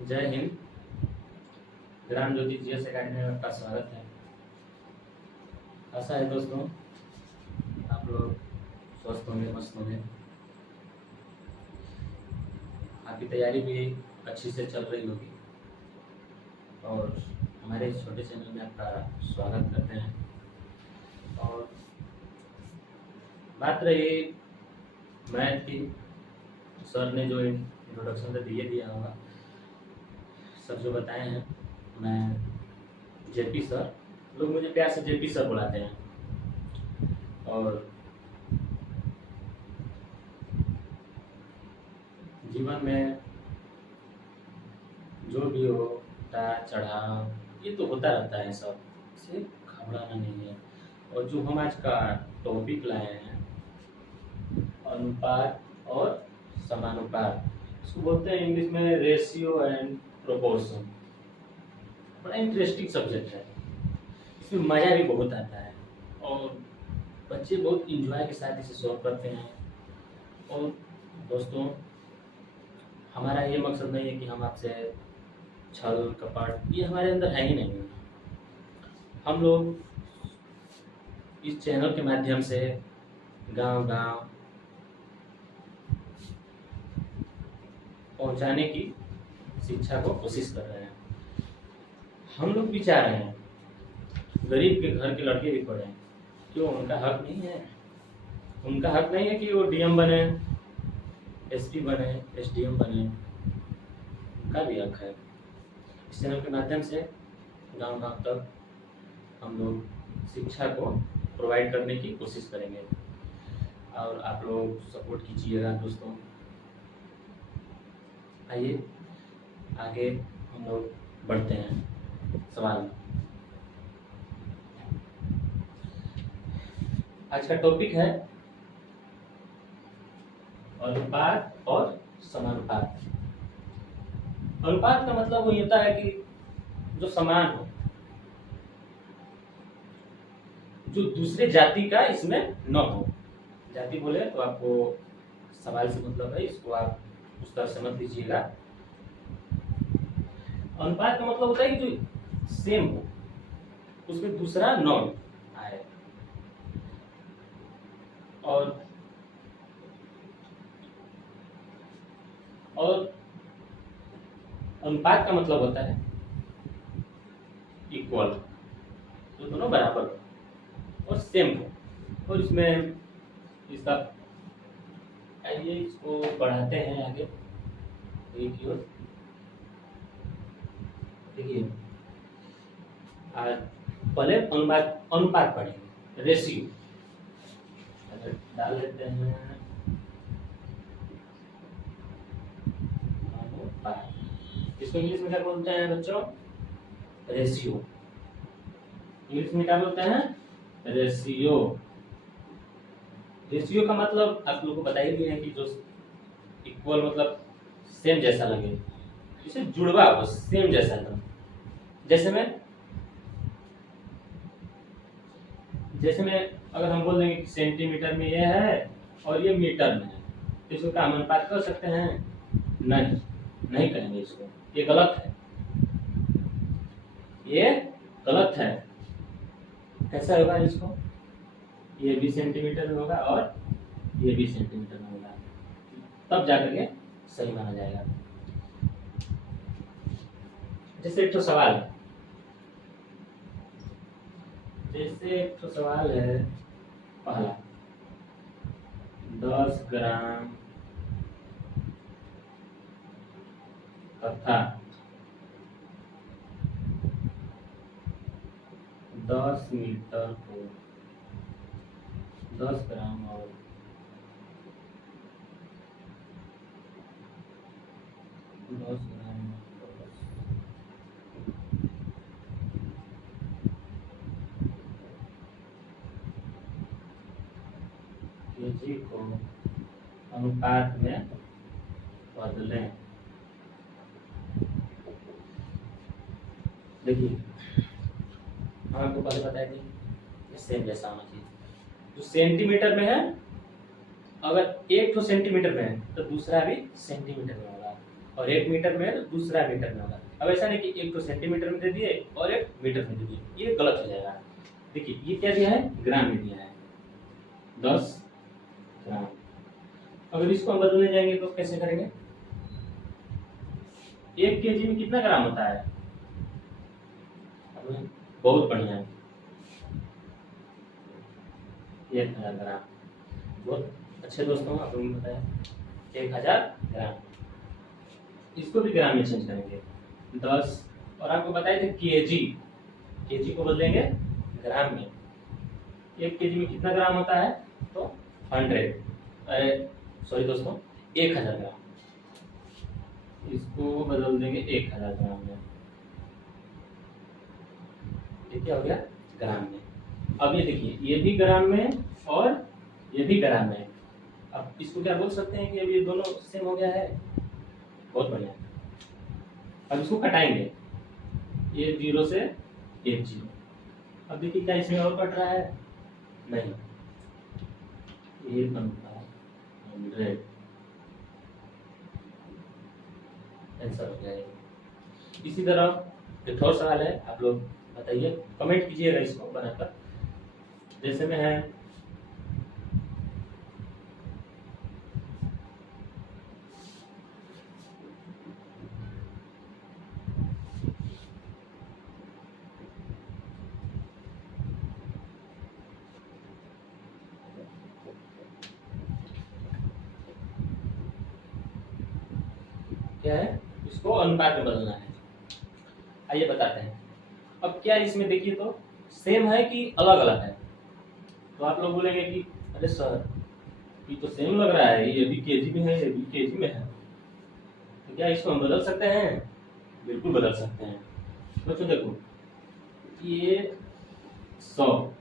जय Hind. Gram Jyoti GS academy में आपका स्वागत है। आशा है दोस्तों आप लोग स्वस्थ होंगे, मस्त होंगे। आपकी तैयारी भी अच्छी से चल रही होगी और हमारे इस छोटे चैनल में आपका स्वागत करते हैं। और बात रही मैथ की, सर ने जो इंट्रोडक्शन तो दिया होगा, सर जो बताए हैं, मैं जेपी सर, लोग मुझे प्यार से जेपी सर बुलाते हैं। और जीवन में जो भी हो, उतार चढ़ाव ये तो होता रहता है, सब इसे घबराना नहीं है। और जो हम आज का टॉपिक लाए हैं, अनुपात और समानुपात, इसको बोलते हैं इंग्लिश में रेशियो एंड प्रोपोर्शन। बड़ा इंटरेस्टिंग सब्जेक्ट है, इसमें मज़ा भी बहुत आता है और बच्चे बहुत इंजॉय के साथ इसे सॉल्व करते हैं। और दोस्तों, हमारा ये मकसद नहीं है कि हम आपसे छल कपट, ये हमारे अंदर है ही नहीं। हम लोग इस चैनल के माध्यम से गांव-गांव पहुंचाने की शिक्षा को कोशिश कर रहे हैं। हम लोग भी चाह रहे हैं गरीब के घर के लड़के भी पढ़ें। क्यों उनका हक नहीं है? उनका हक नहीं है कि वो डीएम बने, एसपी बने, एसडीएम बने? उनका भी हक है। इस चैनल के माध्यम से गांव-गांव तक हम लोग शिक्षा को प्रोवाइड करने की कोशिश करेंगे और आप लोग सपोर्ट कीजिएगा दोस्तों। आइए आगे हम लोग बढ़ते हैं सवाल में। आज का टॉपिक है अनुपात और समानुपात। अनुपात का मतलब वो होता है कि जो समान हो, जो दूसरे जाति का इसमें न हो। जाति बोले तो आपको सवाल से मतलब है, इसको आप उस तरह से मत लीजिएगा। अनुपात का मतलब होता है कि जो सेम हो, उसमें दूसरा न आए। और अनुपात का मतलब होता है इक्वल, तो दोनों बराबर हो और सेम हो। और इसमें इसका आइए इसको बढ़ाते हैं आगे की ओर। देखिए आज पहले अनुपात पढ़ेंगे, रेशियो डाल लेते हैं। अनुपात इसको इंग्लिश में क्या बोलते हैं बच्चों? रेशियो। इंग्लिश में क्या बोलते हैं? रेशियो। रेशियो का मतलब आप लोगों को बता ही दिए हैं कि जो इक्वल मतलब सेम जैसा लगे, इसे जुड़वा हो, सेम जैसा लगे। जैसे में अगर हम बोल देंगे कि सेंटीमीटर में ये है और ये मीटर में है, तो इसको क्या हम अनुपात कर सकते हैं? नहीं करेंगे इसको, ये गलत है, ये गलत है। कैसा होगा इसको? ये भी सेंटीमीटर में होगा और ये भी सेंटीमीटर में होगा, तब जाकर के सही माना जाएगा। जैसे एक तो सवाल है, पहला 10 ग्राम तथा 10 मीटर को 10 ग्राम और 10 ग्राम केजी को अनुपात में बदलें। देखिए हम आपको पहले बताए थे सेम जैसा होना चाहिए। जो सेंटीमीटर में है, अगर एक तो सेंटीमीटर में है तो दूसरा भी सेंटीमीटर में होगा। और 1 मीटर में है तो दूसरा मीटर में होगा। अब ऐसा नहीं कि एक तो सेंटीमीटर में दे दिए और एक मीटर में दे दिए, ये गलत हो जाएगा। देखिए ये क्या दिया है, ग्राम में दिया है, 10 ग्राम। अगर इसको हम बदलने जाएंगे तो कैसे करेंगे, 1 केजी में कितना ग्राम होता है, बहुत बढ़िया, 1000 ग्राम। बहुत अच्छे दोस्तों, आप लोगों ने बताया 1000 ग्राम। इसको भी ग्राम में चेंज करेंगे, 10, और आपको बताए थे केजी, केजी को बदलेंगे ग्राम में। 1 केजी में कितना ग्राम होता है, तो 100, सॉरी दोस्तों 1000 ग्राम। इसको बदल देंगे 1000 ग्राम में, ये क्या हो गया, ग्राम में। अब ये देखिए, ये भी ग्राम में और ये भी ग्राम में। अब इसको क्या बोल सकते हैं कि अब ये दोनों सेम हो गया है, बहुत बढ़िया। अब इसको कटाएंगे, ये 0 से 1 0। अब देखिए क्या इसमें और कट रहा है, नहीं, ये बनता 100, आंसर हो गया। इसी तरह एक और सवाल है, आप लोग बताइए, कमेंट कीजिएगा इसको बनाकर, जैसे में है क्या है, इसको अनुपात में बदलना है। आइए बताते हैं। अब क्या इसमें देखिए तो सेम है कि अलग अलग है, तो आप लोग बोलेंगे कि अरे सर ये तो सेम लग रहा है, ये भी केजी में है, ये भी केजी में है, तो क्या इसको हम बदल सकते हैं, बिल्कुल बदल सकते हैं। बच्चों देखो, ये 100,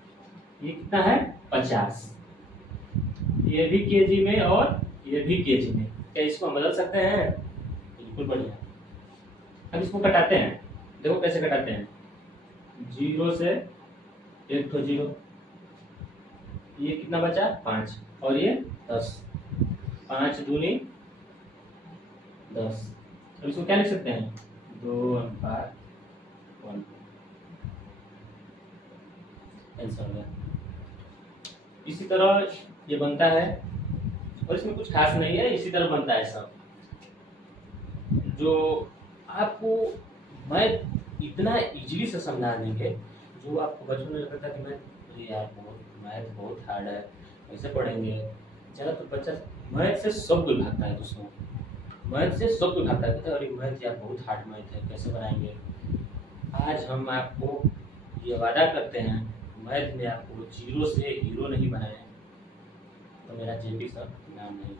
ये कितना है 50, ये भी केजी में और ये भी केजी में, क्या इसको हम बदल सकते हैं, बिल्कुल बढ़िया। अब इसको कटाते हैं, देखो कैसे कटाते हैं, 0 से 1 तो 0, ये कितना बचा 5, और ये 10, 5 दूनी 10। अब इसको क्या लिख सकते हैं, 2:1, आंसर हो गया। इसी तरह ये बनता है, और इसमें कुछ खास नहीं है, इसी तरह बनता है सब। जो आपको मैं इतना इजीली से समझा देंगे, जो आपको बचपन में लगता था कि मैं, अरे यार मैथ बहुत हार्ड है, कैसे पढ़ेंगे, चला तो बच्चा मैथ से सब कोई भागता है दोस्तों, मैथ से सब कोई भागता है, अरे मैथ यार बहुत हार्ड मैथ है, कैसे बनाएंगे। आज हम आपको ये वादा करते हैं, मैथ में आपको 0 से हीरो नहीं बनाए तो मेरा जेपी सर नाम नहीं।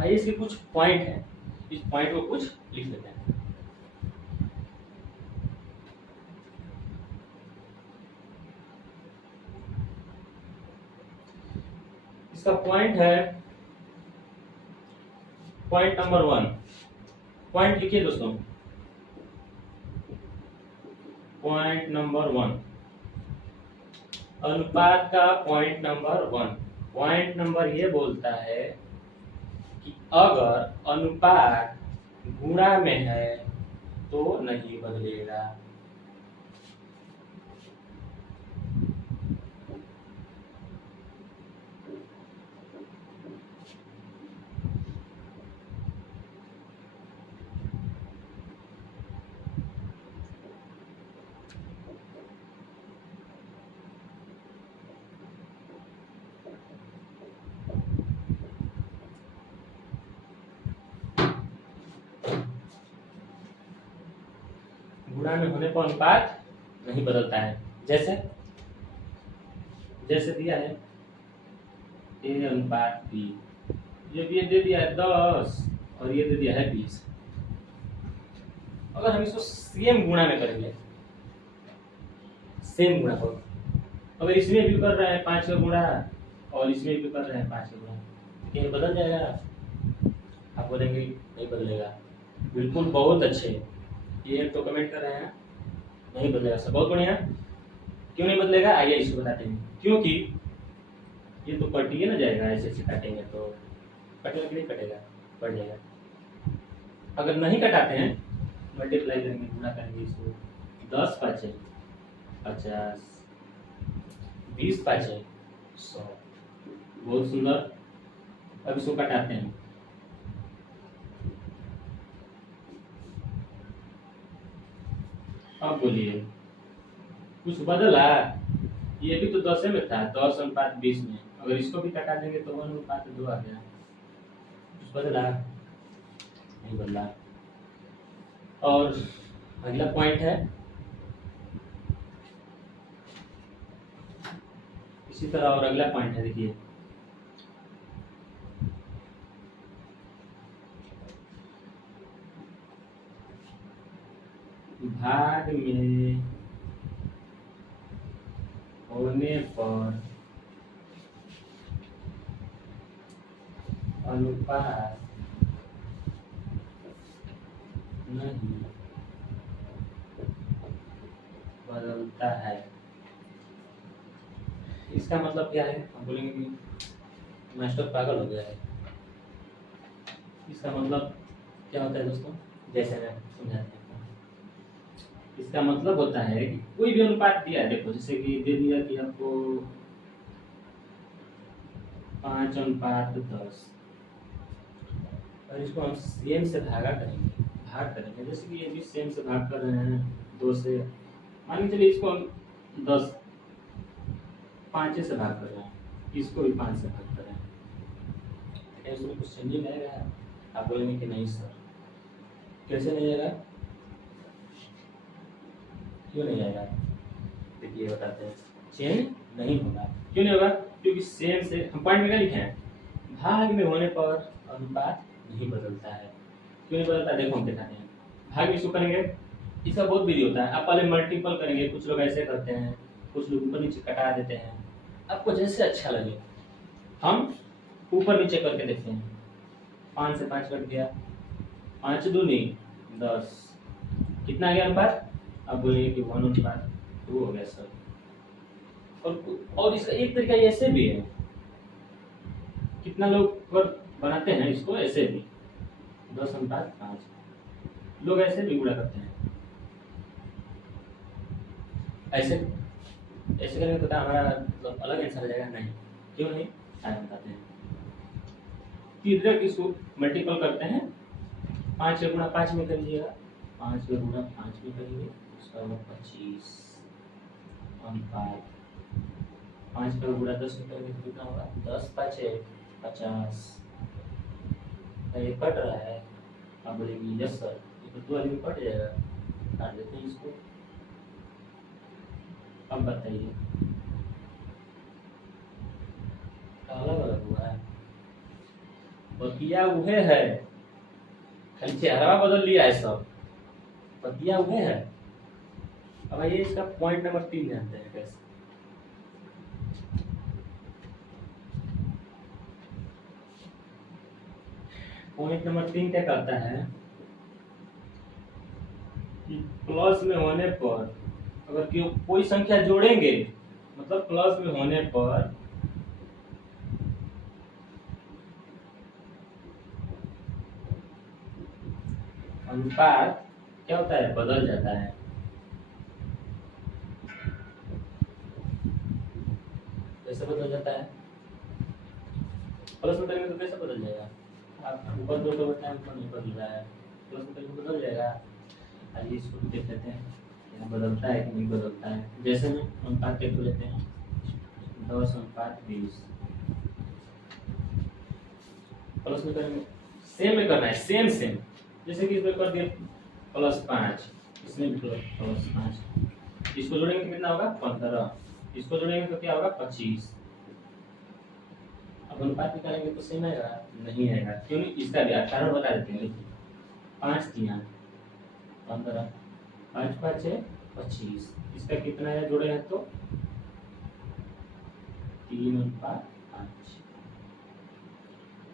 आइए इसके कुछ पॉइंट हैं, इस पॉइंट को कुछ लिख लेते हैं। इसका पॉइंट है, पॉइंट नंबर 1, पॉइंट लिखिए दोस्तों, पॉइंट नंबर 1, अनुपात का पॉइंट नंबर 1। पॉइंट नंबर ये बोलता है कि अगर अनुपात गुणा में है तो नहीं बदलेगा। गुणा में होने पर अनुपात नहीं बदलता है, जैसे जैसे दिया है ए अनुपात बी, ये दे दिया है 10 और ये दे दिया है 20। अगर हम इसको सेम गुणा में करेंगे, सेम गुणा हो, अगर इसमें भी कर रहे हैं 5 का गुणा और इसमें भी कर रहे हैं 5 का गुणा, क्या ये बदल जाएगा, आप बोलेंगे नहीं बदलेगा, बिल्कुल बहुत अच्छे, ये तो कमेंट कर रहे हैं नहीं बदलेगा सर, बहुत बढ़िया। क्यों नहीं बदलेगा, आइए इसको बताते हैं। क्योंकि ये तो कटिए ना जाएगा, ऐसे ऐसे काटेंगे तो कटेगा कि नहीं कटेगा, बढ़ जाएगा। अगर नहीं कटाते हैं, मल्टीप्लाई करेंगे, गुणा करेंगे इसको, 10 पाँचे 50, 20 पाँचे 100। बहुत सुंदर। अब इसको कटाते हैं। अब बोलिए कुछ बदला? ये भी तो 10 में था, 10:20 में। अगर इसको भी कटा देंगे तो 1:2 आ गया। कुछ बदला? नहीं बदला। और अगला पॉइंट है, इसी तरह और अगला पॉइंट है, देखिए भाग में होने पर अनुपात नहीं बदलता है। इसका मतलब क्या है? हम बोलेंगे कि मास्टर पागल हो गया है। इसका मतलब क्या होता है दोस्तों? जैसे मैं समझाते हैं। इसका मतलब होता है कि कोई भी अनुपात दिया है, देखो जैसे कि दे दिया कि आपको 5:10, और इसको हम सेम से भाग करेंगे। जैसे कि ये भी सेम से भाग कर रहे हैं 2 से, मान के चलिए इसको हम 10 5 से भाग कर रहे हैं, इसको भी 5 से भाग कर रहे हैं। इसमें कुछ चेंजिंग आएगा? आप बोलेंगे कि नहीं सर, कैसे नहीं आएगा? क्यों नहीं आएगा? देखिए बताते हैं, चेंज नहीं होगा। क्यों नहीं होगा? क्योंकि सेम से हम पॉइंट में क्या लिखे हैं, भाग में होने पर अनुपात नहीं बदलता है। क्यों नहीं बदलता? देखो हम दिखाते हैं। भाग में इसको करेंगे, इसका बहुत विधि होता है। आप पहले मल्टीपल करेंगे, कुछ लोग ऐसे करते हैं, कुछ लोग ऊपर नीचे कटा देते हैं, आपको जैसे अच्छा लगे। हम ऊपर नीचे करके देखते हैं। 5 से 5 कट गया, 5 दूनी 10, कितना आ गया अनुपात? अब बोलिए कि 1:2 हो गया सर। और इसका एक तरीका ऐसे भी है, कितना लोग बनाते हैं इसको ऐसे भी, 10:5 लोग ऐसे भी गुणा करते हैं। ऐसे ऐसे करेंगे तो हमारा मतलब अलग आंसर आ जाएगा? नहीं। क्यों नहीं आया बताते हैं। तीसरे इसको मल्टीपल करते हैं, 5 से गुणा 5 में कर लीजिएगा, 5 से गुणा 5 में करेंगे, उसका होगा 25 अनुपात 5 का गुणा 10 में करेंगे तो कितना होगा? 10 5 50। ये कट रहा है, आप बोलेंगे यस सर, ये तो 2 वाली में कट जाएगा, काट देते हैं इसको। अब बताइए अलग अलग हुआ है, बतिया उहे है, खाली चेहरा बदल लिया है, सब बतिया उहे है। अब आइए इसका पॉइंट नंबर 3 जानते हैं कैसे। पॉइंट नंबर 3 क्या करता है कि प्लस में होने पर अगर कोई संख्या जोड़ेंगे, मतलब प्लस में होने पर अनुपात क्या होता है? बदल जाता है। कैसे बदल जाता है? प्लस में करेंगे तो कैसे बदल जाएगा? आप ऊपर 2 तो बताएं, ऊपर नहीं बदल रहा है, प्लस में करेंगे बदल जाएगा। आइए इसको भी देख लेते हैं क्या बदलता है कि नहीं बदलता है। जैसे में अनुपात देख लेते हैं, 10:20 प्लस में करेंगे, सेम में करना है, सेम सेम। जैसे कि इसमें कर दिया +5, इसमें भी +5, इसको जोड़ेंगे तो कितना होगा? 15, इसको जोड़ेंगे तो क्या होगा? 25। अब अनुपात निकालेंगे तो सेम आएगा? नहीं आएगा। क्यों नहीं? इसका भी कारण बता देते हैं। देखिए 5 3 15, 5 5 है 25, इसका कितना है जोड़े हैं तो 3:5।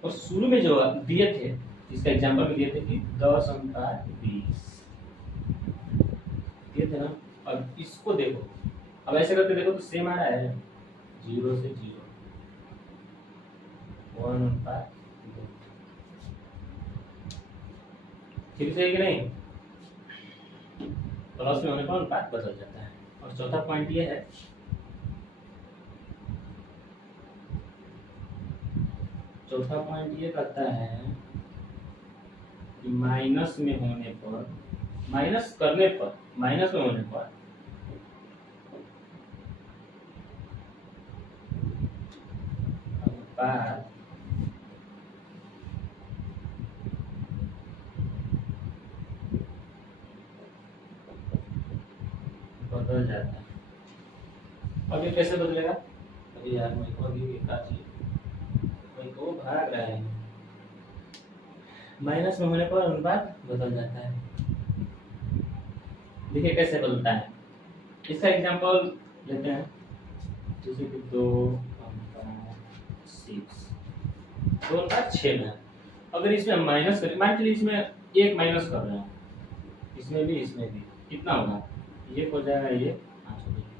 और शुरू में जो दिए थे, इसका एग्जांपल में दिए थे कि 10:20 दिए थे ना। अब इसको देखो, अब ऐसे करके देखो तो सेम आ रहा है, 0 से 0, 1:2। फिर से है कि नहीं, प्लस में होने पर अनुपात बदल जाता है। और चौथा पॉइंट ये है, चौथा पॉइंट ये कहता है कि माइनस में होने पर, माइनस करने पर, माइनस में होने पर अनुपात बदल जाता है। अब ये कैसे बदलेगा? अरे यार मेरे को अभी एक चीज, भाई तो भाग रहा है। माइनस में होने पर अनुपात बदल जाता है। देखिए कैसे बदलता है, इसका एग्जांपल लेते हैं। जैसे कि 2/6, 2/6 में अगर इसमें हम माइनस करें, मान लीजिए इसमें एक माइनस कर रहे हैं, इसमें भी कितना होगा, ये हो जाएगा, ये 5 हो जाएगा।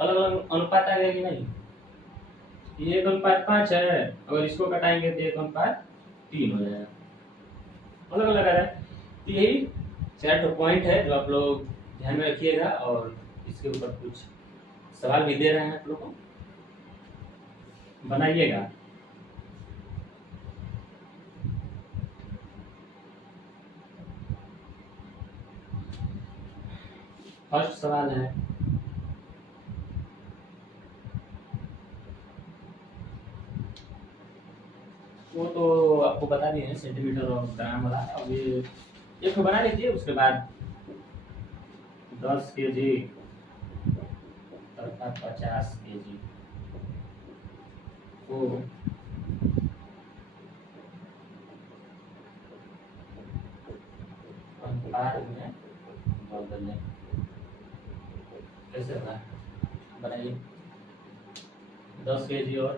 अलग अलग अनुपात आ गया कि नहीं, ये 1:5 है, अगर इसको घटाएंगे तो 1:3 हो जाएगा। अलग अलग आ रहा है। तो यही 4 पॉइंट है जो आप लोग ध्यान में रखिएगा, और इसके ऊपर कुछ सवाल भी दे रहे हैं आप लोग को, बनाइएगा। फर्स्ट सवाल है, वो तो आपको बता दिए हैं, सेंटीमीटर और ग्राम वाला। अब ये एक बना लीजिए, उसके बाद 10 kg तथा 50 kg को अनुपात में बदल लें। कैसे होगा, बनाइए। 10 kg और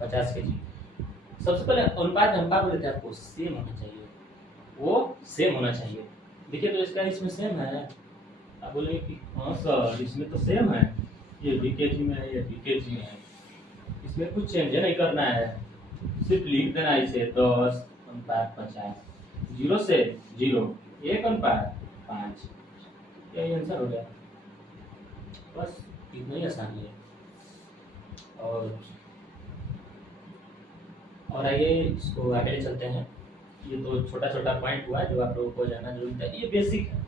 50 kg। सबसे पहले अनुपात हम क्या बोले थे आपको, सेम होना चाहिए, वो सेम होना चाहिए। देखिए तो इसका इसमें सेम है, आप बोलेंगे कि हाँ सर इसमें तो सेम है, ये भी केजी में है, ये भी केजी में है, इसमें कुछ चेंज नहीं करना है, सिर्फ लिख देना इसे 10/50, 0 से 0, 1/5, यही आंसर हो गया। बस इतना ही आसानी है। और आइए इसको आगे चलते हैं। ये तो छोटा छोटा पॉइंट हुआ जो आप लोगों को जानना जरूरी था, ये बेसिक है,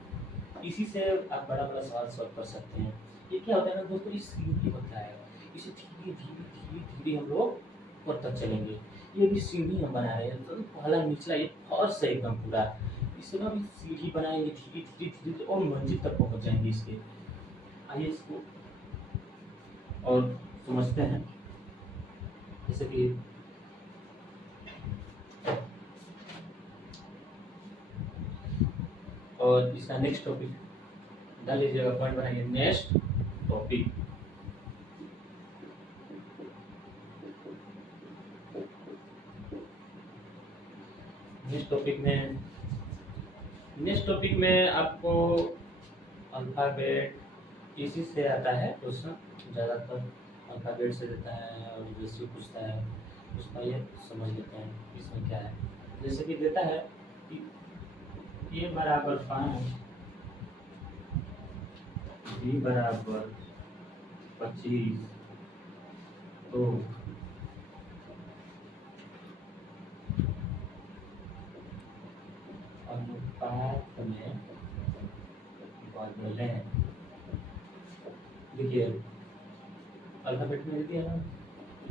इसी से आप बड़ा बड़ा सवाल सॉल्व कर सकते हैं। ये क्या होता है ना दोस्तों, ये सीढ़ी होता है, इसे धीरे धीरे धीरे धीरे हम लोग ऊपर तक चलेंगे। ये भी सीढ़ी हम बना रहे हैं, तो पहला निचला ये फर्श है एकदम पूरा, इसे ना भी सीढ़ी बनाएंगे, धीरे धीरे धीरे और मंजिल तक पहुंच जाएंगे इसके। आइए इसको और समझते हैं। जैसे कि और इसका नेक्स्ट टॉपिक डाल लीजिएगा, पॉइंट बनाइए। नेक्स्ट टॉपिक, नेक्स्ट टॉपिक में आपको अल्फाबेट इसी से आता है क्वेश्चन, ज़्यादातर अल्फाबेट से देता है और रेशियो पूछता है, उसका ये समझ लेते हैं इसमें क्या है। जैसे कि देता है कि a बराबर 5, b बराबर 25, तो अनुपात में बदलें। देखिए अल्फाबेट में दिया ना,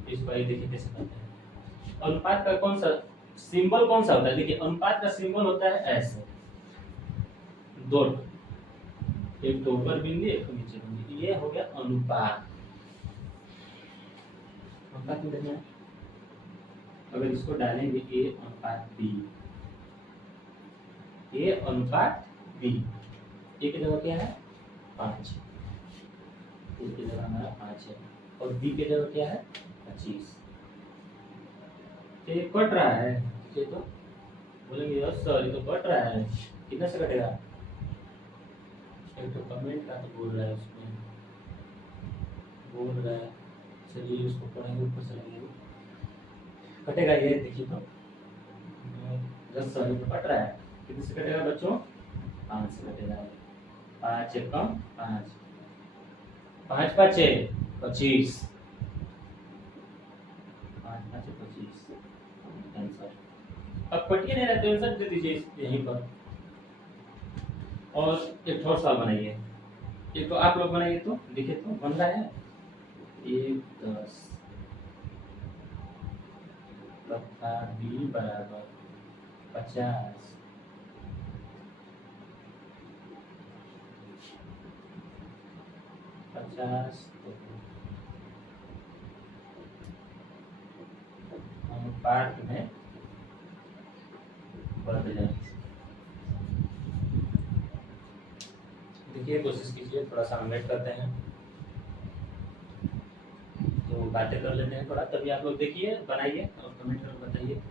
इस बार देखिए कैसे करते हैं। अनुपात का कौन सा सिंबल कौन सा होता है, देखिए अनुपात का सिंबल होता है ऐसे, दो, एक तो ऊपर बिंदु, एक तो नीचे बिंदु, ये हो गया अनुपात। अनुपात में देखना, अगर इसको डालेंगे a/b, a/b, a की जगह क्या है 5, a की जगह हमारा 5 है, और b की जगह क्या है 25। ये कट रहा है, ये तो बोलेंगे यस सर ये तो कट रहा है, कितना से कटेगा, एक तो कमेंट का तो बोल रहा है, उसमें बोल रहा है, चलिए उसको पढ़ेंगे, ऊपर चलेंगे, कटेगा ये, देखिए तो 10 सर ये तो कट रहा है, कितने से कटेगा बच्चों? 5 से कटेगा। 5 एकम 5, 5 पाँचे 25, 5 पाँचे 25 आंसर। अब कटिए नहीं रहा तो आंसर दे दीजिए यहीं पर। और एक और सवाल बनाइए, एक तो आप लोग बनाइए तो देखिए तो बन रहा है। 1 10 तथा b बराबर 50, 50 अनुपात में बढ़ जाए। देखिए कोशिश कीजिए, थोड़ा सा हम वेट करते हैं तो बातें कर लेते हैं थोड़ा, तभी आप लोग देखिए बनाइए और कमेंट करके बताइए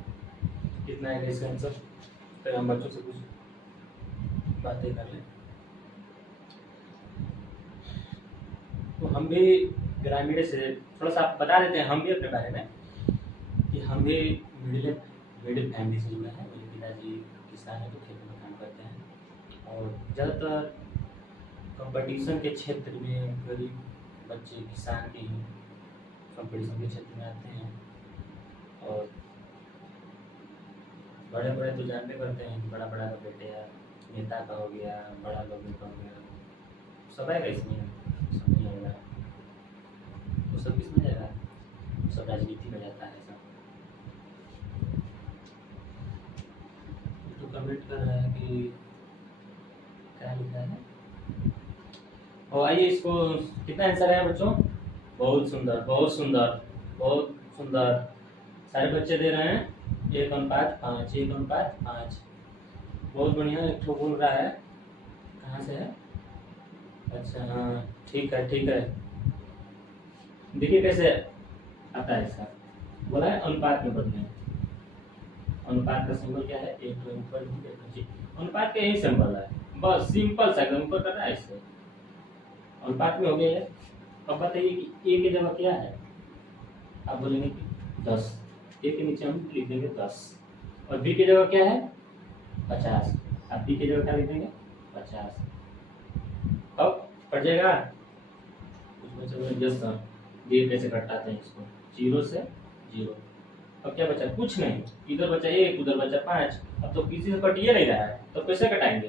कितना है इसका आंसर, फिर हम बच्चों से कुछ बातें कर लें। तो हम भी ग्रामीण से थोड़ा सा बता देते हैं हम भी अपने बारे में, कि हम भी मिडिल फैमिली से जुड़े हैं। मेरे पिताजी किसान हैं तो खेती में काम करते हैं, और ज़्यादातर कंपटीशन के क्षेत्र में गरीब बच्चे किसान के ही कंपटीशन के क्षेत्र में आते हैं। और बड़े बड़े तो जानते करते हैं, बड़ा बड़ा का बेटे या नेता का हो गया, बड़ा लोग का हो गया, सब आएगा इसमें, सब नहीं आएगा। वो सब किसमें जाएगा? सब राजनीति में जाता है सब। तो कमेंट कर रहा है कि क्या लिखा है। और आइए इसको कितना आंसर है बच्चों? बहुत सुंदर, बहुत सुंदर, बहुत सुंदर। सारे बच्चे दे रहे हैं 1:5, 1:5। बहुत बढ़िया। एक ठो बोल रहा है, कहाँ से है? अच्छा हाँ, ठीक है ठीक है। देखिए कैसे आता है इसका, बोला है अनुपात में बदले। अनुपात का सिंबल क्या है? एक तो ऊपर भी, एक नीचे। अनुपात का यही सिंबल है, बस सिंपल सा एकदम ऊपर करना है इससे। अनुपात में हो गया है। अब बताइए कि ए की जगह क्या है? आप बोलेंगे कि 10, ए के नीचे हम लिख देंगे 10, और बी की जगह क्या है? 50। अब बी की जगह क्या लिख देंगे? 50। अब कट जाएगा कुछ बचा? Yes sir. ये कैसे कटाते हैं इसको? 0 से 0। अब क्या बचा? कुछ नहीं, इधर बचा 1, उधर बचा 5। अब तो किसी से कट ही नहीं रहा है, तो कैसे कटाएंगे?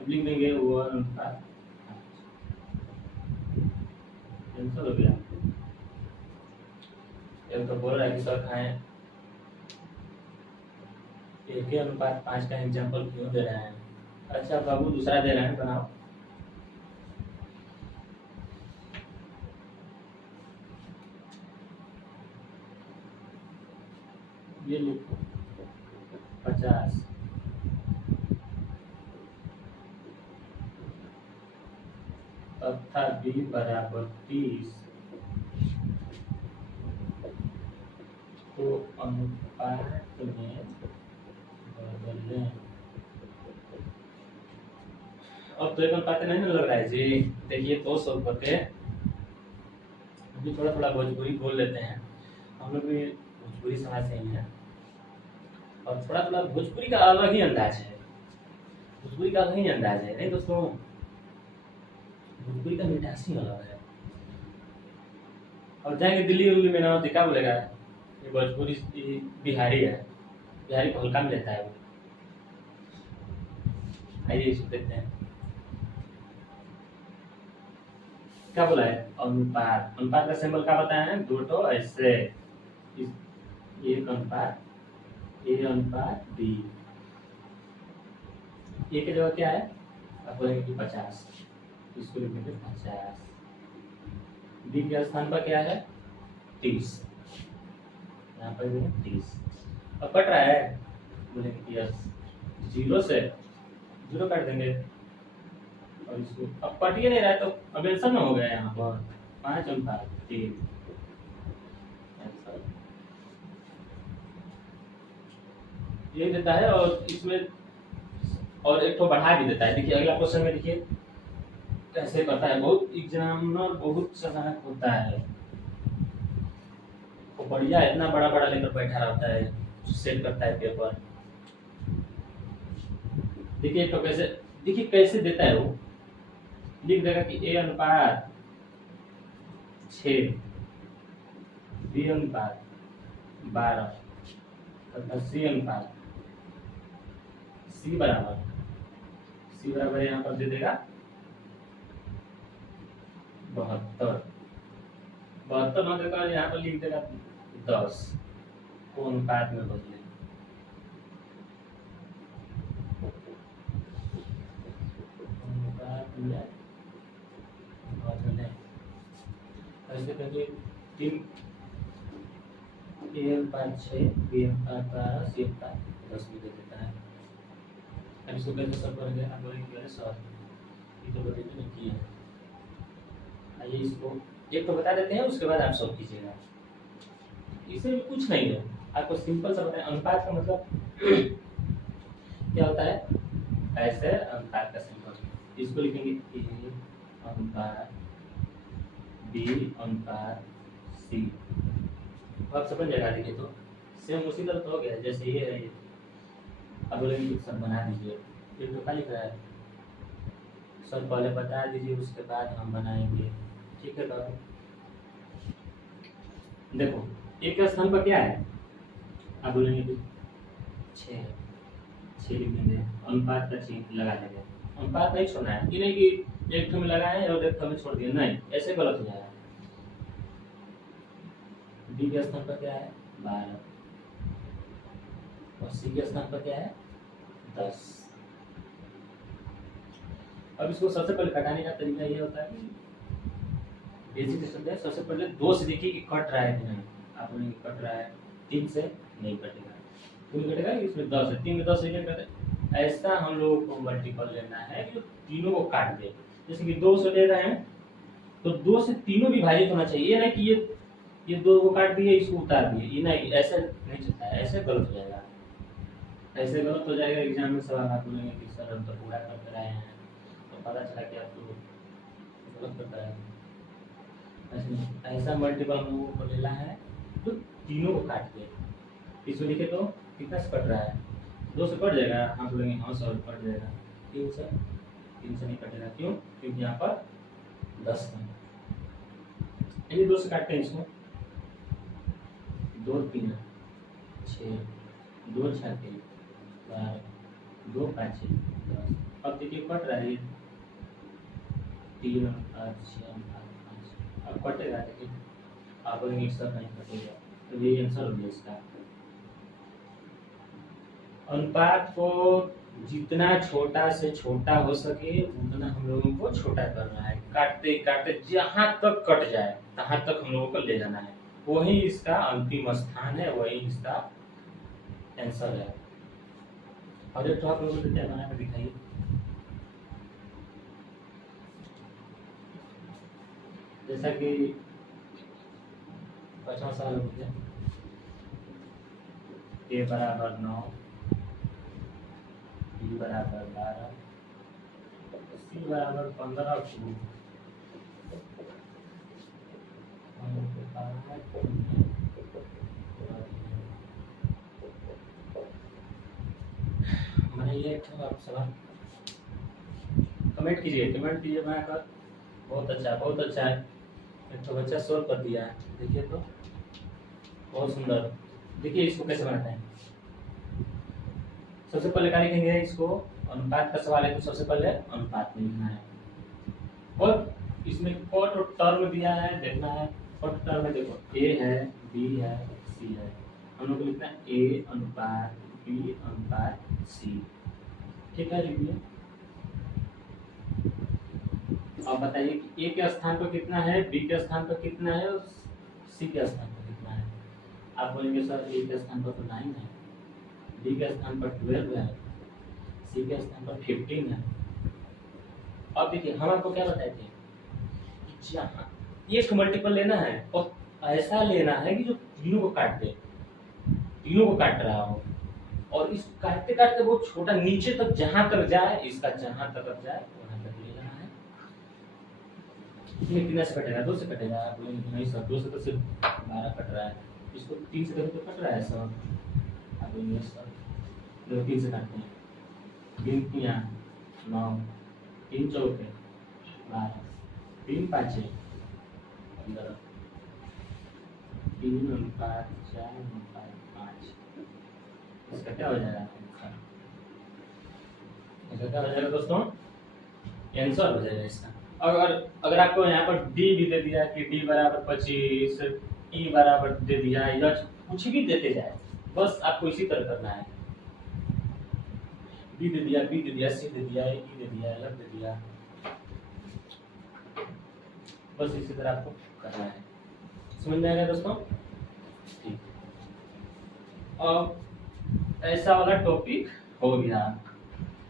अब लिख देंगे 1/5। कैंसिल हो गया। एक तो बोल रहा है कि सर खाएं 1:5 का एग्जाम्पल क्यों दे रहे हैं? अच्छा बाबू दूसरा दे रहे हैं, बनाओ। ये लिखो 50 तथा b बराबर 30 को अनुपात में बदलें। अब तो एक अनुपात नहीं ना लग रहा है जी। देखिए तो सब करके अभी थोड़ा थोड़ा भोजपुरी बोल लेते हैं, हम लोग भी भोजपुरी समाज से ही हैं, और थोड़ा थोड़ा भोजपुरी का अलग ही अंदाज है। भोजपुरी का अलग ही अंदाज है, नहीं दोस्तों? भोजपुरी का मिठास ही अलग है। और जाएंगे दिल्ली उल्ली में ना, तो क्या बोलेगा? ये भोजपुरी बिहारी है, बिहारी को हल्का में लेता है वो। आइए इसको देखते हैं क्या बोला है। अनुपात, अनुपात का सिंबल क्या बताया है? 2 तो ऐसे, 1:, A/B। ए की जगह क्या है? आप बोलेंगे कि 50, इसको लिखेंगे 50। बी के स्थान पर क्या है? 30, यहाँ पर 30। अब कट रहा है, बोलेंगे कि यस। 0 से 0 काट देंगे, और इसको अब कट ही नहीं रहा है, तो अब आंसर में हो गया यहाँ पर 5:3। ये देता है, और इसमें और एक तो बढ़ा भी देता है। देखिए अगला क्वेश्चन में देखिए कैसे करता है। बहुत एग्जामिनर बहुत चालाक होता है, वो बढ़िया इतना बड़ा बड़ा लेकर बैठा रहता है, सेट करता है पेपर। देखिए तो कैसे, देखिए कैसे देता है वो, लिख देगा कि ए अनुपात 6, बी अनुपात 12 तथा सी बराबर यहाँ पर दे देगा 72। 72 होने के बाद यहाँ पर लिख देगा 10 को अनुपात में बदले। ऐसे करके 3 ए अनुपात 6, बी अनुपात 12, सी अनुपात 10 भी दे देता है। अब इसको कैसे सॉल्व करेंगे, आप बोलेंगे सर ये तो बता नहीं किया है। आइए इसको एक तो बता देते हैं, उसके बाद आप सॉल्व कीजिएगा। इसमें कुछ नहीं है, आपको सिंपल सा बताएं। अनुपात का मतलब क्या होता है, ऐसे अनुपात का सिंपल इसको लिखेंगे ए अनुपात बी अनुपात सी। आप समझ जाएगा। देखिए तो सेम उसी तरह तो हो गया जैसे ये है ये। अब बोलेंगे सब बना दीजिए, ये तो क्या लिख रहा है सर पहले बता दीजिए उसके बाद हम बनाएंगे। ठीक है बाबू, देखो एक के स्थान पर क्या है, आप बोलेंगे 6 लिख देंगे, अनुपात का चिन्ह लगा देंगे। अनुपात नहीं छोड़ना है, ये नहीं कि एक में लगाए और एक में छोड़ दिए, नहीं ऐसे गलत हो जाएगा। बी के स्थान पर क्या है 12 और सी के स्थान पर क्या है 10। अब इसको सबसे पहले कटाने का तरीका ये होता है कि बेसिक सिस्टम है, सबसे पहले 2 से देखिए कि कट रहा है कि नहीं। आप बोलेंगे कट रहा है, 3 से नहीं कटेगा, 2 कटेगा, इसमें 10 है, 3 में 10 है करते। ऐसा हम लोगों को मल्टीपल लेना है जो तीनों को काट दे। जैसे कि 2 से ले रहे हैं तो 2 से तीनों विभाजित होना चाहिए, ये नहीं कि ये 2 को काट दिए इसको उतार दिए, ये नहीं, ऐसे नहीं चलता है, ऐसे गलत हो जाएगा। ऐसे गलत हो जाएगा एग्जाम में सवाल आप बोलेंगे कि सर हम तो पूरा करते रहे हैं, तो पता चला कि आप तो गलत करता है। ऐसा मल्टीपल हम लोगों को लेना है तो तीनों को काट के इसको लिखे तो कितना से कट रहा है 2 से कट जाएगा। हम बोलेंगे हाँ सर कट जाएगा। 3 से नहीं कटेगा, क्यों, क्योंकि यहाँ पर 10 है। ये 2 से काटते हैं इसको, 2 3 6, 2 6 3 12, 2 5 6 10। अब देखिए कट रहा है 3 5 6 5, अब कटेगा। देखिए आप बोलेंगे सर नहीं कटेगा, तो ये आंसर हो गया इसका। अनुपात को जितना छोटा से छोटा हो सके उतना हम लोगों को छोटा करना है। काटते काटते जहां तक कट जाए तहां तक हम लोगों को ले जाना है, वही इसका अंतिम स्थान है, वही इसका आंसर है। और एक तो आप लोगों को क्या बना कर दिखाइए। जैसा कि 50 साल हो गया, ए बराबर 9, बी बराबर 12, सी बराबर 15 को बनाइए। आप सवाल कमेंट कीजिए बनाकर। बहुत अच्छा है। एक तो बच्चा सोल्व कर दिया है, देखिए तो बहुत सुंदर। देखिए इसको कैसे बनाते हैं। सबसे पहले क्या लिखेंगे, इसको अनुपात का सवाल है तो सबसे पहले अनुपात में लिखना है और इसमें कट और टर्म दिया है, देखना है। कट टर्म में देखो ए है, बी है, सी है, हम लोग को लिखना है ए अनुपात बी अनुपात सी। ठीक है, लिखिए। अब बताइए कि ए के स्थान पर कितना है, बी के स्थान पर कितना है और सी के स्थान पर कितना है। आप बोलेंगे सर ए के स्थान पर तो 9 है, बी के स्थान पर 12 है, सी के स्थान पर 15 है। अब देखिए हम आपको क्या बताए थे कि जहाँ एक मल्टीपल लेना है और ऐसा लेना है कि जो तीनों को काट दे, तीनों को काट रहा हो, और इस काटते काटते वो छोटा नीचे तक जहां तक जाए, इसका जहां तक जाए वहां तक ले जाना है। इसमें कितना से कटेगा, 2 से कटेगा। आप बोलेंगे नहीं सर 2 से तो सिर्फ 12 कट रहा है, इसको 3 से कटे तो कट रहा है सर। आप बोलेंगे सर 3 से काटते हैं गिनतियाँ 9, 3 चौके 12, 3 पाँचे 15, 3 9 5 4 9 5। इसका क्या हो जाएगा? इसका क्या हो जाएगा दोस्तों? आंसर हो जाएगा इसका। अगर अगर आपको यहाँ पर डी भी दे दिया कि डी बराबर 25, ई बराबर दे दिया, या कुछ भी देते जाए, बस आपको इसी तरह करना है। बी दे दिया, बी दे दिया, सी दे दिया, ई दे दिया, एफ दे दिया, बस इसी तरह आपको करना है। समझ में आएगा दोस्तों? ठीक। अब ऐसा वाला टॉपिक हो गया।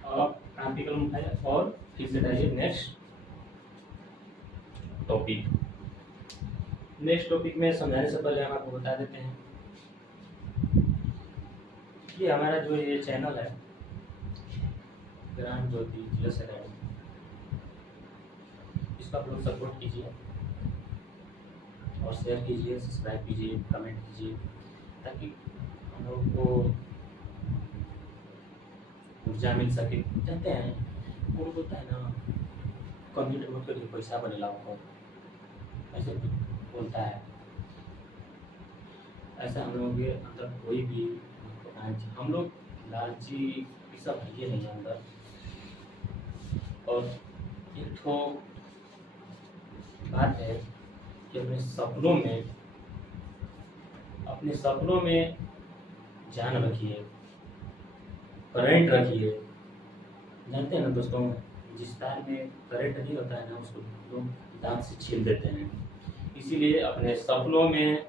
अब कॉपी कलम उठाइए और फिर से जाइए नेक्स्ट टॉपिक। नेक्स्ट टॉपिक में समझाने से पहले हम आपको बता देते हैं कि हमारा जो ये चैनल है ज्ञान ज्योति जीएस अकेडमी, इसको आप लोग सपोर्ट कीजिए और शेयर कीजिए, सब्सक्राइब कीजिए, कमेंट कीजिए, ताकि हम लोग को ऊर्जा मिल सके। जानते हैं वो होता है ना, कमेंट मत करिए पैसा बनेला हो, ऐसे बोलता है। ऐसा हम लोगों के अंदर कोई भी हम लोग लालची ये सब है नहीं अंदर। और एक तो बात है कि अपने सपनों में जान रखिए, करंट रखिए। जानते हैं ना दोस्तों, जिस तार में करंट नहीं होता है ना, उसको लोग दांत से छील देते हैं। इसीलिए अपने सपनों में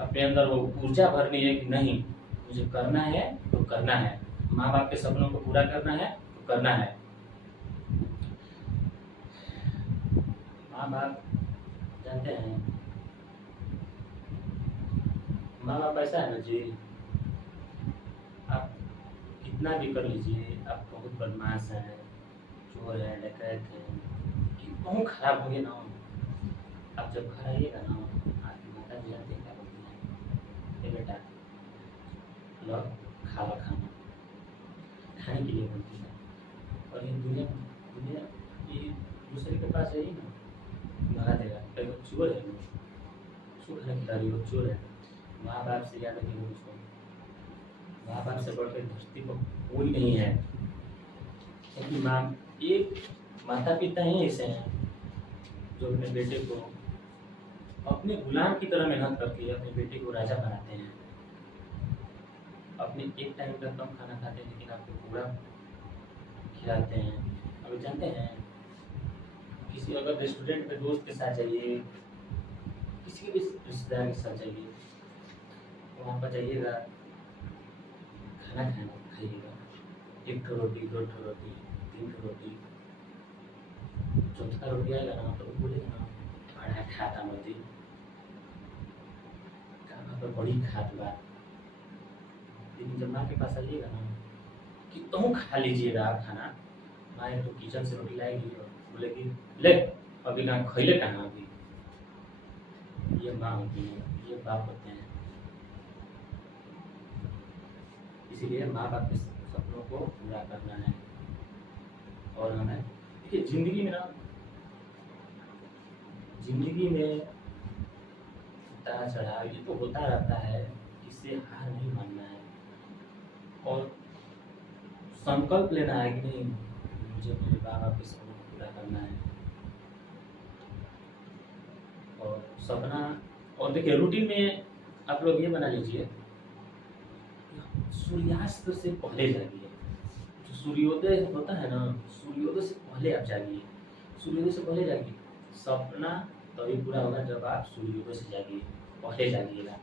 अपने अंदर वो ऊर्जा भरनी है कि नहीं, मुझे करना है तो करना है, माँ बाप के सपनों को पूरा करना है तो करना है। माँ बाप जानते हैं, माँ बाप ऐसा है ना जी, आप कितना भी कर लीजिए, आप बहुत बदमाश हैं, चोर है, डकैत है, कितना खराब हो गए ना, आप जब घर आइएगा ना, आपकी माता जी जानते क्या बोलती है? ए बेटा लो खा लो, खाना खाने के लिए बोलती है। और ये दुनिया ये दूसरे के पास है ना, भगा देगा, कहीं चोर है, उसको खाना खिला रही हो, चोर है। माँ बाप से ज़्यादा नहीं हो उसको, माँ बाप से बढ़कर धरती पर कोई नहीं है। क्योंकि माँ एक माता पिता ही ऐसे हैं जो अपने बेटे को अपने गुलाम की तरह मेहनत करके अपने बेटे को राजा बनाते हैं। अपने एक टाइम का कम खाना खाते हैं, लेकिन आपको पूरा खिलाते हैं। अगर जानते हैं, किसी अगर रेस्टोरेंट में दोस्त के साथ जाइए, किसी भी रिश्तेदार के साथ जाइए, वहाँ पर जाइएगा, खाना खाइएगा, 1 ठो रोटी, 2 ठो रोटी, 3 ठो रोटी, चौथा रोटी आएगा ना तो बोलेगा ना, बड़ा खाता मत कहाँ पर बड़ी खात बा। लेकिन जब माँ के पास आइएगा ना, कि तुम खा लीजिएगा आप खाना, माँ एक तो किचन से रोटी लाएगी और बोलेगी ले अभी ना खैले कहाँ अभी। ये माँ होती है, ये बाप होते हैं। इसीलिए माँ बाप के सपनों को पूरा करना है। और हमें देखिए, जिंदगी में उतार चढ़ाव ये तो होता रहता है, इससे हार नहीं मानना है और संकल्प लेना है कि नहीं, मुझे मेरे माँ बाप के सपनों को पूरा करना है। और सपना, और देखिए रूटीन में आप लोग ये बना लीजिए, सूर्यास्त से पहले जागिए। जो सूर्योदय होता है ना, सूर्योदय से पहले आप जागिए, सूर्योदय से पहले जागिए। सपना तभी पूरा होगा जब आप सूर्योदय से जागिए, पहले जागिएगा।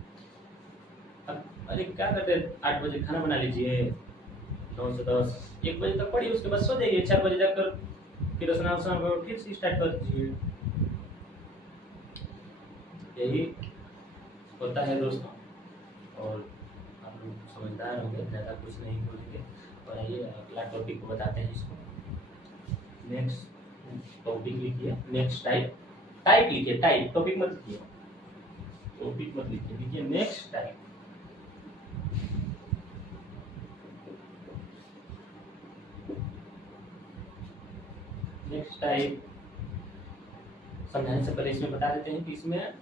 अब अरे क्या करते हैं, 8 बजे खाना बना लीजिए, 9 से 10, 1 बजे तक पढ़िए, उसके बाद सो जाइए, 4 बजे जाकर फिर स्नान फिर से स्टार्ट कर दीजिए। यही होता है दोस्तों। और आप लोग समझदार होंगे, ज़्यादा कुछ नहीं बोलेंगे। और आइए अगला टॉपिक को बताते हैं इसको। नेक्स्ट टॉपिक लिखिए, नेक्स्ट टाइप लिखिए, टाइप, टॉपिक मत लिखिए, टॉपिक मत लिखिए, लिखिए नेक्स्ट टाइप। नेक्स्ट टाइप समझाने से पहले इसमें बता देते हैं कि इसमें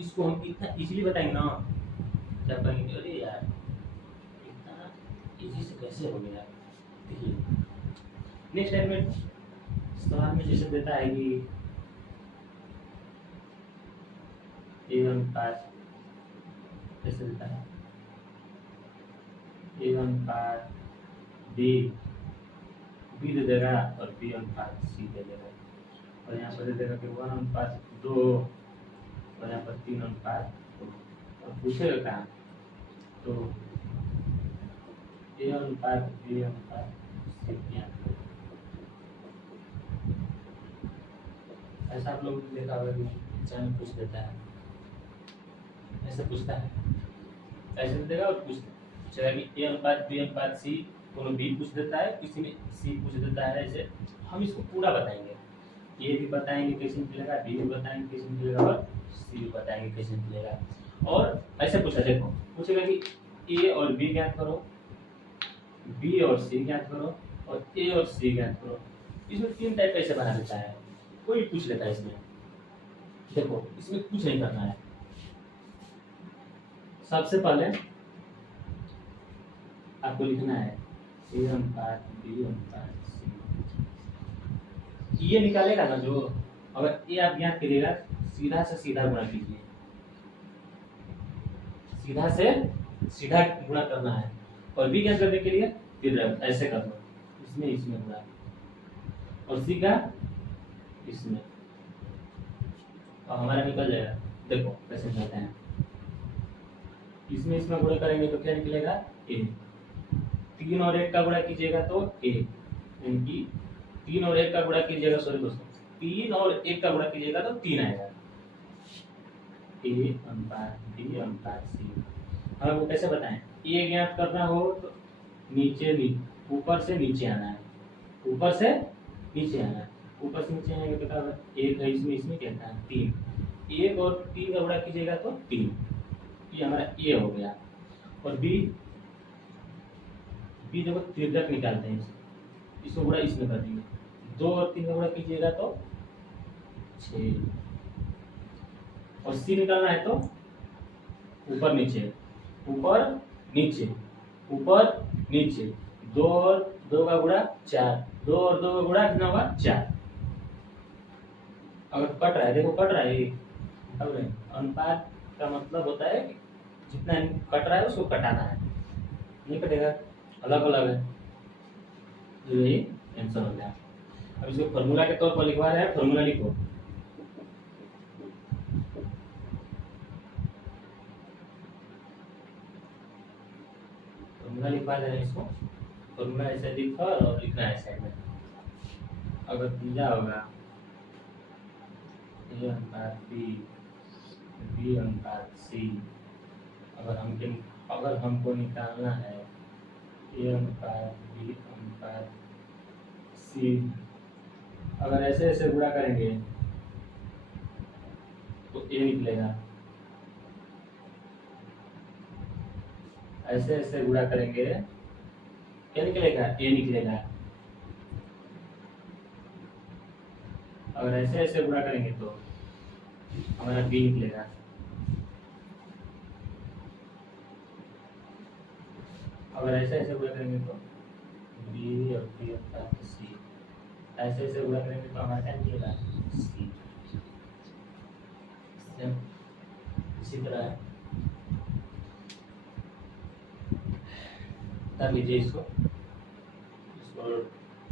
इसको हम इतना इजीली बताएंगे ना, क्या कहेंगे अरे यार इतना इजी से कैसे हो गया। देखिए नेक्स्ट टाइप में सवाल में जैसे देता है कि ए अनुपात कैसे देता है, ए अनुपात बी बी दे देगा और बी अनुपात सी दे देगा, और यहाँ पर दे देगा कि 1:2 और यहाँ पर 3:2 और पूछेगा कहाँ, तो ए अनुपात बी अनुपात सी क्या, ऐसा आप लोग देखा होगा कि एग्जाम पूछ देता है, ऐसे पूछता है, ऐसे देगा और पूछेगा कि ए अनुपात बी अनुपात सी, दोनों बी पूछ देता है, किसी में सी पूछ देता है। ऐसे हम इसको पूरा बताएंगे, ए भी बताएंगे कैसे निकलेगा, बी भी बताएंगे कैसे निकलेगा और सी भी बताएंगे कैसे निकलेगा। और ऐसे पूछा, देखो पूछेगा कि ए और बी ज्ञात करो, बी और सी ज्ञात करो और ए और सी ज्ञात करो। इसमें 3 टाइप ऐसे बना देता है, कोई पूछ लेता है इसमें। देखो इसमें कुछ नहीं करना है, सबसे पहले आपको लिखना है ए अनुपात बी अनुपात सी, ये निकालेगा ना जो, अगर ए आप ज्ञात करिएगा सीधा से सीधा गुणा कीजिए, सीधा से सीधा गुणा करना है, और बी ज्ञात करने के लिए फिर ऐसे कर दो, इसमें इसमें गुणा और सी का इसमें, और हमारा निकल जाएगा। देखो कैसे करते हैं, इसमें इसमें गुणा करेंगे तो क्या निकलेगा ए, 3 और 1 का गुणा कीजिएगा तो ए, यानी कि 3 और 1 का गुणा कीजिएगा, सॉरी दोस्तों 3 और 1 का गुणा कीजिएगा तो 3 आएगा, ए अनुपात बी अनुपात सी। हम आपको कैसे बताएं, ए ज्ञात करना हो तो नीचे ऊपर से नीचे आना है, ऊपर से नीचे आना है, ऊपर से नीचे आएंगे तो क्या होगा, 1 है इसमें, इसमें क्या है 3, 1 और 3 का गुणा कीजिएगा तो 3, ये हमारा ए हो गया। और बी देखो तिरछक निकालते हैं, इसको गुणा इसमें कर देंगे, 2 और 3 का गुणा कीजिएगा तो 6, और सी निकालना है तो ऊपर नीचे ऊपर नीचे ऊपर नीचे, 2 और 2 का गुणा 4, 2 और 2 का गुणा कितना होगा 4। अगर कट रहा है, देखो कट रहा है, अब अनुपात का मतलब होता है कि जितना कट रहा है उसको कटाना है, नहीं कटेगा अलग अलग है, तो यही आंसर हो गया। अब इसको फॉर्मूला के तौर पर लिखवा रहे हैं, फॉर्मूला लिखो, फॉर्मूला लिखवा रहे हैं इसको, फॉर्मूला ऐसे लिखा और लिखना है साइड में। अगर दिया होगा ए अनुपात बी बी अनुपात सी, अगर हमको निकालना है ए अनुपात बी अनुपात सी, अगर ऐसे ऐसे गुणा करेंगे तो ए निकलेगा, ऐसे ऐसे गुणा करेंगे क्या निकलेगा ए निकलेगा, अगर ऐसे ऐसे गुणा करेंगे तो हमारा बी निकलेगा, अगर ऐसे ऐसे गुणा करेंगे तो बी और बी अनुपात सी, ऐसे ऐसे गुणा करेंगे तो हमारा क्या निकलेगा सी। इसी तरह है, कर लीजिए इसको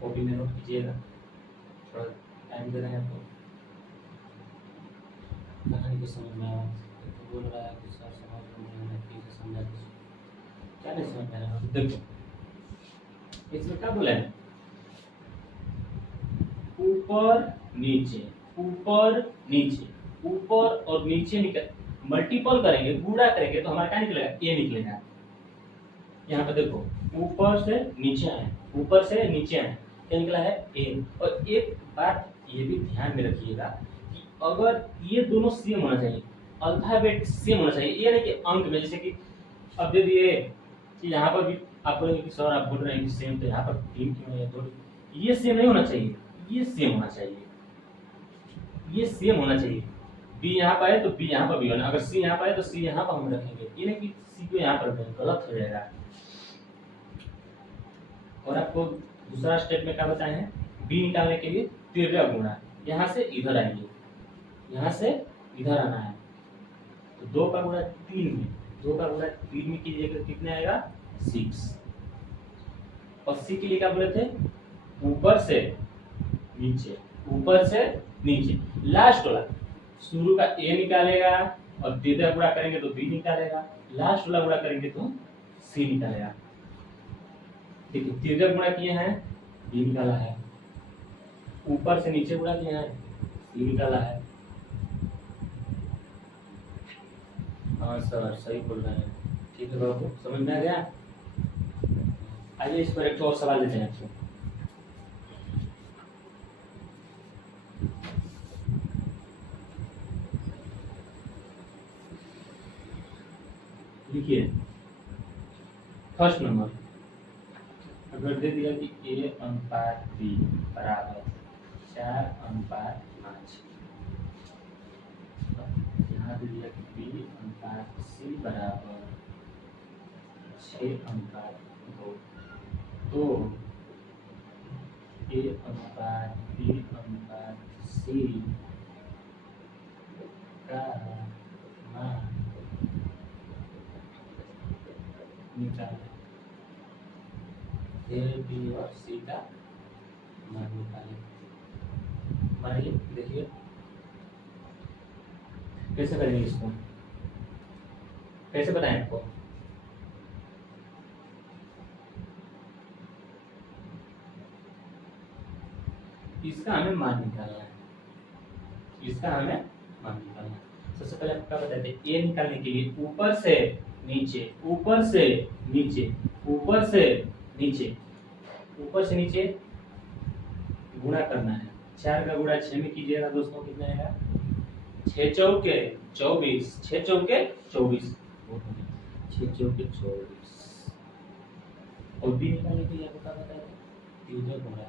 कॉपी में नोट कीजिएगा, थोड़ा टाइम दे रहे हैं तो कहानी को समझ में आया, तो बोल रहा है कि सर समझ में नहीं आया, ठीक से समझा दीजिए, क्या नहीं समझ में आ रहा। देखो इसमें क्या बोला है, ऊपर नीचे ऊपर नीचे ऊपर और नीचे निकल मल्टीपल करेंगे, गुणा करेंगे तो हमारा क्या निकलेगा ए निकलेगा। यहाँ पे देखो ऊपर से नीचे आए, ऊपर से नीचे आए, क्या निकला है ए। और एक बात ये भी ध्यान में रखिएगा कि अगर ये दोनों सेम होना चाहिए, अल्फाबेट सेम होना चाहिए, ये नहीं कि अंक में, जैसे कि अब दे दिए कि यहाँ पर भी आप बोलेंगे कि सर आप बोल रहे हैं कि सेम, तो यहाँ पर 3 क्यों है 2, ये सेम नहीं होना चाहिए, ये सेम होना चाहिए, ये सेम होना चाहिए। बी यहाँ पर है तो बी यहाँ पर भी होना, अगर सी यहाँ पर है तो सी यहाँ पर हम रखेंगे, ये नहीं कि सी को यहाँ पर रखेंगे, गलत हो जाएगा। और आपको दूसरा स्टेप में क्या बताए हैं, बी निकालने के लिए तिर्यक गुणा, यहाँ से इधर आएंगे, यहाँ से इधर आना है, तो 2 का गुणा 3 में, 2 का गुणा 3 में कीजिएगा कितने आएगा 6। और सी के लिए क्या बोले थे, ऊपर से नीचे, ऊपर से नीचे, लास्ट वाला शुरू का ए निकालेगा और तिर्यक गुणा करेंगे तो बी निकालेगा, लास्ट वाला गुणा करेंगे तो सी निकालेगा। देखिए तिर्यक गुणा किए हैं, बी निकाला है, ऊपर से नीचे गुणा किए हैं, सी निकाला है। हाँ सर सही बोल रहे हैं, ठीक है बाबू, समझ में आ गया। आइए इस पर एक और सवाल लेते हैं आपको। लिखिए फर्स्ट नंबर, अगर दे दिया कि ए अनुपात बी बराबर 4:5, यहाँ दे दिया कि बी अनुपात सी बराबर 6:2, तो ए अनुपात बी अनुपात सी का मान निकालें। ए बी और सी का मान निकालें। मानिए देखिए कैसे करेंगे इसको, कैसे बताएं आपको। इसका हमें मान निकालना है, इसका हमें मान निकालना है। सबसे पहले आपको क्या बताते हैं, ए निकालने के लिए ऊपर से नीचे, ऊपर से नीचे, ऊपर से नीचे, ऊपर से नीचे गुणा करना है। 4 का गुणा 6 में कीजिएगा दोस्तों, कितना आएगा 6 चौके 24, 6 चौके 24, 6 चौके 24। और बी निकालने के लिए आपको क्या बताया था, तिर्यक गुणा,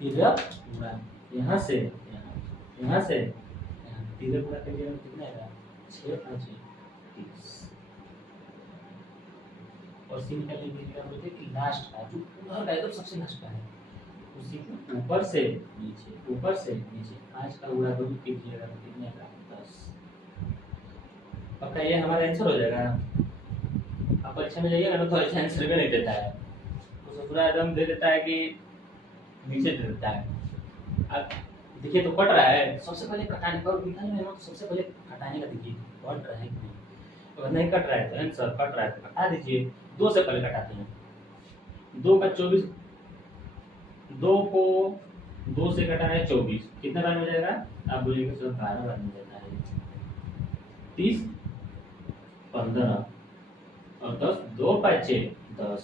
तिर्यक गुणा, यहाँ से यहाँ, यहाँ से यहाँ, तिर्यक गुणा करिएगा कितना आएगा 6×5 = 30। और सी निकालने के लिए हम बोलते हैं कि लास्ट का जो उधर का एकदम सबसे लास्ट का है, उसी को ऊपर से नीचे, ऊपर से नीचे 5 का गुणा 2 कीजिएगा तो कितने आएगा 10। पक्का ये हमारा आंसर हो जाएगा। आप परीक्षा में जाइएगा ना तो ऐसा आंसर भी नहीं देता है, तो पूरा एकदम दे देता है कि नीचे दे देता है। अब देखिए तो कट रहा है, सबसे पहले कटाने का निकालने में तो सबसे पहले कटाने का देखिए कट रहा है कि नहीं। अगर नहीं कट रहा है तो आंसर, कट रहा है तो कटा दीजिए। 2 से पहले कटाते हैं, 2 का 24, 2 को 2 से कटा है 24, कितना बार में जाएगा आप बोलिएगा सर 12 बार में जाता है। 30, 15 और 10, 2 5 10,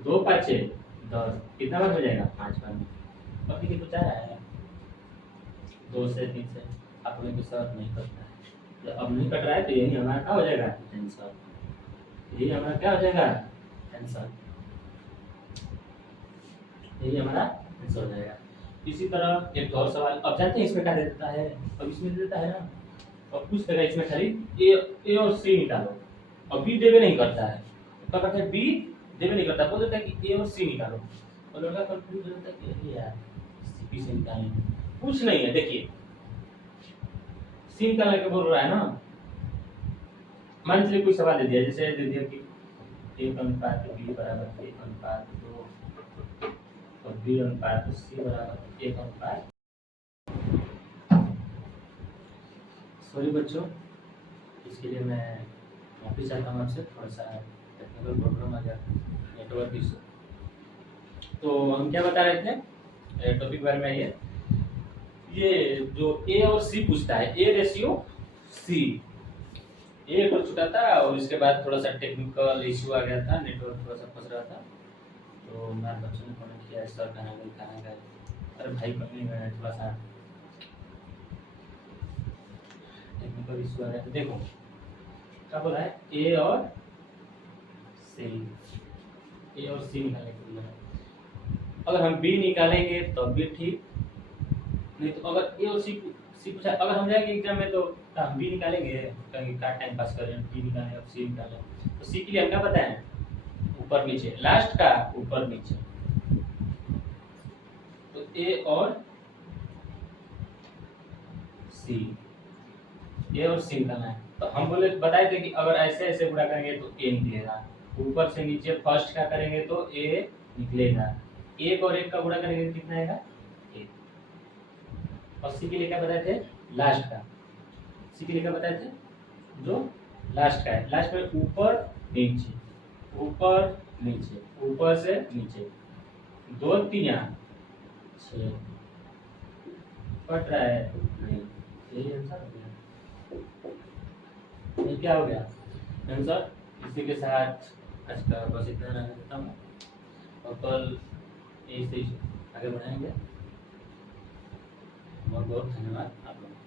2 5 10, कितना बार में जाएगा 5 बार में। अब देखिए कुछ आ रहा है 2 से 3 से, आप बोलेंगे सर नहीं कटता है, तो अब नहीं कट रहा है तो यही हमारा क्या हो जाएगा आंसर, यही हमारा क्या हो जाएगा आंसर, यही हमारा आंसर हो जाएगा। इसी तरह एक और सवाल, अब जानते हैं इसमें क्या दे देता है, अब इसमें दे देता है ना, और पूछ देगा इसमें खाली ए और सी निकालो, और बी देवे नहीं करता है, क्या करता है बी देवे नहीं करता, बोल देता है कि ए और सी निकालो, और लड़का कंफ्यूज हो जाता है कि यार सी बी से निकालेंगे, कुछ नहीं है। देखिए सी निकालने के बोल रहा है ना, मान लीजिए कोई सवाल दे दिया, जैसे दे दिया कि 1:b बराबर 1:2 और b/c बराबर 1:। सॉरी बच्चों, इसके लिए मैं माफी चाहता हूँ आपसे, थोड़ा सा टेक्निकल प्रॉब्लम आ गया, नेटवर्क इशू। तो हम क्या बता रहे थे टॉपिक बारे में, ये जो ए और सी पूछता है, ए रेशियो सी, ए को छूटा था और इसके बाद थोड़ा सा टेक्निकल इशू आ गया था, नेटवर्क थोड़ा सा फंस रहा था, तो मेरे बच्चों ने कमेंट किया सर कहाँ गए, अरे भाई कहीं गए, थोड़ा सा टेक्निकल इशू आ गया। तो देखो क्या बोला है, ए और सी निकालने के लिए, अगर हम बी निकालेंगे तो भी ठीक, नहीं तो अगर ए और सी सी पूछा, अगर हम जाएंगे एग्जाम में तो क्या हम बी निकालेंगे, कहीं का टाइम पास करें, बी निकालें और सी निकालें, तो सी के लिए हम क्या बताएं, ऊपर नीचे, लास्ट का ऊपर नीचे, तो ए और सी, ए और सी निकालना है। तो हम बोले बताए थे कि अगर ऐसे ऐसे गुणा करेंगे तो ए निकलेगा, ऊपर से नीचे फर्स्ट का करेंगे तो ए निकलेगा, एक और एक का गुणा करेंगे तो कितना आएगा, एक। और सी के लिए क्या बताए थे, लास्ट का, सी के लिए क्या बताए थे, जो लास्ट का है, लास्ट में ऊपर नीचे, ऊपर नीचे, ऊपर से नीचे, दो तिया 6 कट रहा है नहीं, यही आंसर हो गया। ये क्या हो गया आंसर। इसी के साथ आज का बस इतना रहने देता हूँ, और कल यही से आगे बढ़ाएंगे। बहुत बहुत धन्यवाद आप लोगों का।